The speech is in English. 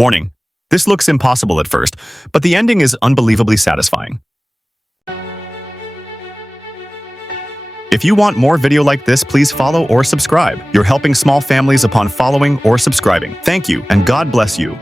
Warning. This looks impossible at first, but the ending is unbelievably satisfying. If you want more video like this, please follow or subscribe. You're helping small families upon following or subscribing. Thank you, and God bless you.